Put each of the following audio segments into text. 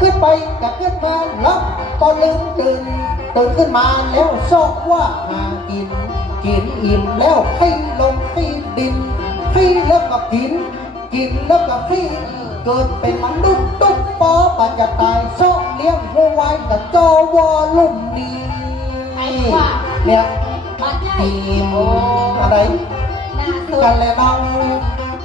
ขึ้นไปกะขึ้นมาแล้วตอนลืมตื่นตื่นขึ้นมาแล้วซอกว่าหากิน กินอิ่มแล้วให้ลงให้ดิน ให้แล้วก็กิน กินแล้วก็ให้เกิดเป็นมนุษย์ตุ๊กปอปัจจะตายซอกเลี้ยงหัวไว้กับจอวอลุ่มนี้ไอ้เนี่ยทีมอะไรบ้าสุกันแล้วน้อง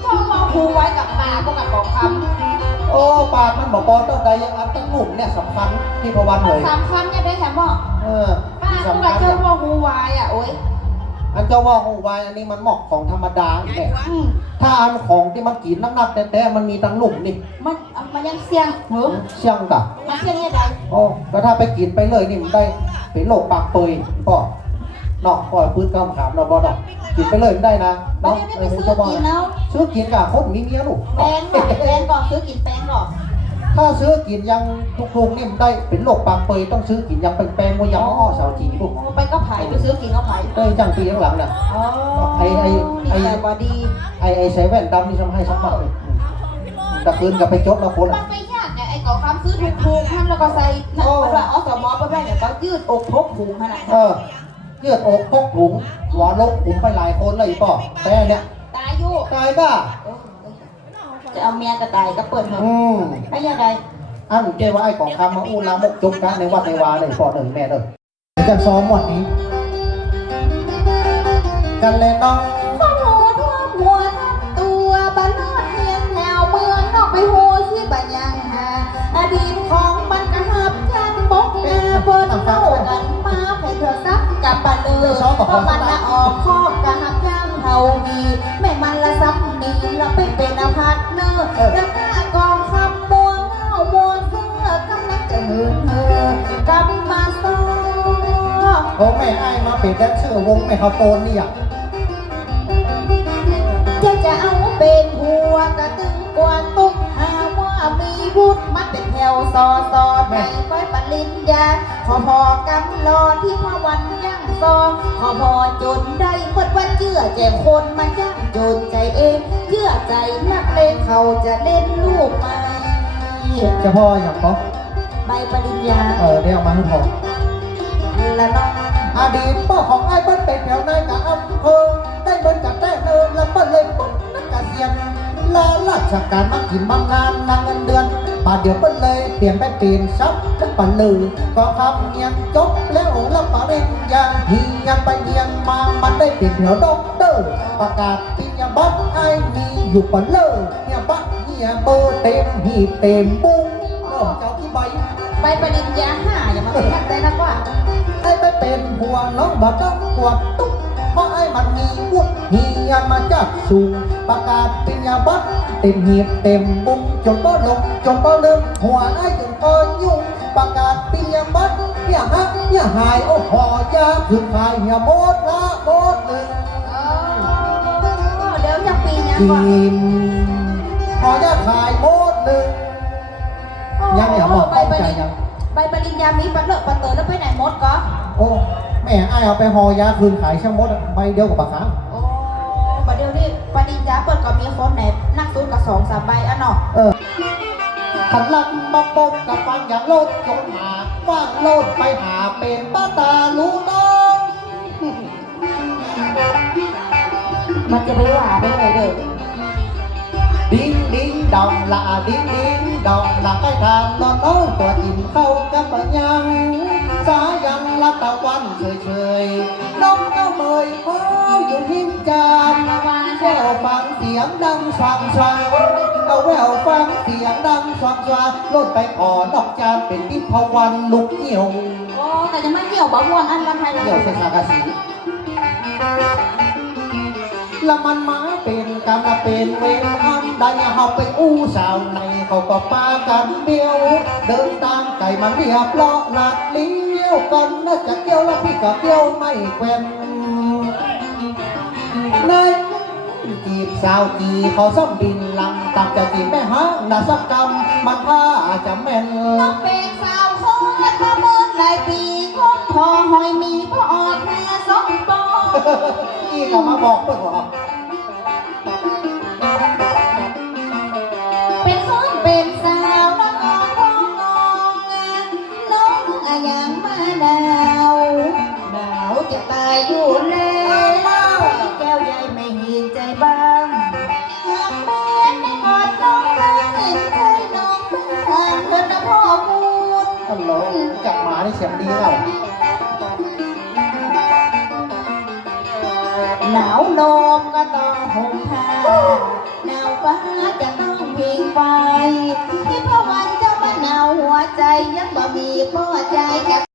พ่อมาผูไว้กับปลาพวกกับบอกคำ โอ้ปากมันบอกบอลต้องใดยังอันตั้งหนุ่มเนี่ยสำคัญที่พวันเลยำสามคำเนี่ยได้แถมบอกเออป้าพวกสำกัคับญเจ้าพ่อหูไว้อะโอ้ยอันเจ้าว่าหูวายอันนี้มันเหมาะของธรรมดาเนี่ยอืมถ้าอันของที่มันกินนักๆแต่ๆมันมีตั้งหนุ่มนี่มันมันยังเสี่ยงเหรอเชี่ยงกะมันเสี่ยงยังไงโอ้ก็ถ้าไปกินไปเลยนี่มันได้เป็นโรคปากเปย ก็นอกก็พื้นกำขามเราบ่ดอกกินไปเลยมันได้นะมันเนาะยังไม่ไปซื้อกินแล้วซื้อกินกะคนมีเมียลูกแป้งก่อนแป้งก่อนซื้อกินแป้งก่อนถ้าซื้อกินยังทุกๆนี่มันได้เป็นโรคปากเปยต้องซื้อกินยังเป็นแปลงว่ายังอ้อสาวจีลูกไปก็ไผ่ไปซื้อกินก็ไผ่ได้จังปีข้างหลังน่ะอ๋อไอ้ไอ้ไอ้นี่แต่บอดีไอ้ไอ้ใส่แว่นดำนี่ทำให้สักมากเลยตะคืนกับไปจดมาคนมัอะนไม่ยากเนี่ยไอ้ก่อคำซื้อถูกๆท่านแล้วก็ใส่นะเพราะว่าอสมไปแป้งเนี่ยก็ยืดอกพกถุงขนาดเออ เลือดอกพกถุงหัวลกถุงไปหลายคนเลยป่อแต่เนี่ยตายอยู่ตายบ้าจะเอาเมียกระต่ายก็เปิดเถอะอืมไม่ยังไงอันเจว่าไอ้ของคำมาอู้ลามกจกกันในวัดในวาเลยป่อหนึ่งแม่เลยจะซ้อมวันนี้ กันเลยน้อง เป็นอพาร์ตเนอร์แล้วหน้ากองคำบัวเงาบัวเสื้อกำลังจะเหินเหินกำมาซ้อโอ้แม่ไอ้มาเป็นแดนเซอร์วงแม่เขาโตนนี่อะจะจะเอาเป็นหัวกระตึงกว่าตุ๊กหาว่ามีวุฒิมันเป็นแถวซอซอในไฟปริญญาขอพอกำรอที่พวันยั่งซอขอพอจนได้เมื่อวันเชื่อแจกคนมาจ้างจนใจเองเชื่อ ใจนักเลงเขาจะเล่นลูกไหมจะพ่ออย่างก็ใบปริญญาเออเรียกมาให้พอและน้องอดีตพ่อของไอ้เบิ้ลเป็นแถวในกับอำเภอได้เบิ้ลกับได้เนินแล้วเบิ้ลเลยปุ๊บนักเกษียณลาราชการมากินบำนาญนางเงินเดือนป่าเดี๋ยวเบิ้ลเลยเปลี่ยนไปเปลี่ยนซับทั้งปันลือก็คำเงียนจบแล้วแล้วปริญญาเฮียนไปเฮียนมามันได้เปลี่ยนแถวด็อกเต อร์ประกาศที่ยาบัตไอ้มีอยู่ปันเลอเนี่ยบัตเฮียเบอร์เต็มหีบเต็มบุ้งเริ่มเจ้าที่ใบใบปริญญาห้าอย่ามาเป็นนักได้นักว่าไอ้ไม่เป็นห่วงน้องบ่ต้องกวดตุ๊กเพราะไอ้มันมีวุฒิเฮียมาจากสูงประกาศปริญญาบัตรเต็มเหีบเต็มบุ้งจนบ่ลงจนบ่เริ่มหัวไอ้จนก็ยุ่งประกาศปริญญาบัตรอย่าฮักอย่าหายโอ้พอยาขึ้นขายอย่าโมดละโมดหนึ่ง กิก่อนนพอยาขายโมดหนึ่งยังอย่าบอกเข้าใจยังใบปริญญามีปัตเลอะปัตเตอร์แล้วไปไหนหมดก็โอ้แม่ไอ้เอาไปหอยาคืนขายช่างมดใบเดียวกับปากค้างโอ้ประเดี๋ยวนี้ปริญญาเปิดก็มีคนไหนนักสู้กับสองสามใบอะเนาะเออขันลังมาปกกับฟังอย่างโลดจนหาว่างโลดไปหาเป็นป้าตาลูน้อ มันจะไปหวาไปเลยเด้อดิ้งดิ้งดองละดิ้งดิ้งดองละไปทำนอนน้องตัวกินเข้ากับปะยังสายังละตะวันเฉยเฉยๆน้องก็เมยเพ้ออยู่หิ้งจานมาว่าแววฟังเสียงดังฟังฟังเอาแววฟังเสียงดังฟังฟังลดไปขอนอกจานเป็นทิพวันลุกเหี่ยวโอ้แต่จะไม่เกี่ยวบะม่วนอันละไทยละเหี่ยวใส่สากะสี ละมันมาเป็นกรรมเป็นเวรอันใดเฮาไปอู้สาวในเขาก็ปากันเดียว เดินตามไก่มันเรียบเลาะหลัดเลี้ยวกันน่าจะเกี่ยวแล้วพี่ก็เกี่ยวไม่แควนในจีบสาวจีเขาซ่อมบินลำตับจะจีบแม่ฮะนาสักกรรมมันผ้าจะแม่นต้องเป็นสาวโคตรข้อมือหลายปีคงพอหอยมีพอออกแค่สองปอีกมาบอกเปิดหัเป็นสองเป็าวน้องน้องน้องน้องอะมาดาวดาวจะตายอยู่แล้แกวใหญ่ไม่ห็นใจบ้างหากแม่ไม่อดน้องไม่เห็นใจน้อเพื่อนเพื่อนพ่อพูดตลกจากหมาได้เสียงดีเอ่า หนาวลมก็ต้องหงมผ้าหนาวฟ้าจะต้องพิงไฟที่พระวันเจ้ามาหนาวหัวใจยังบ่มีพ่อใจ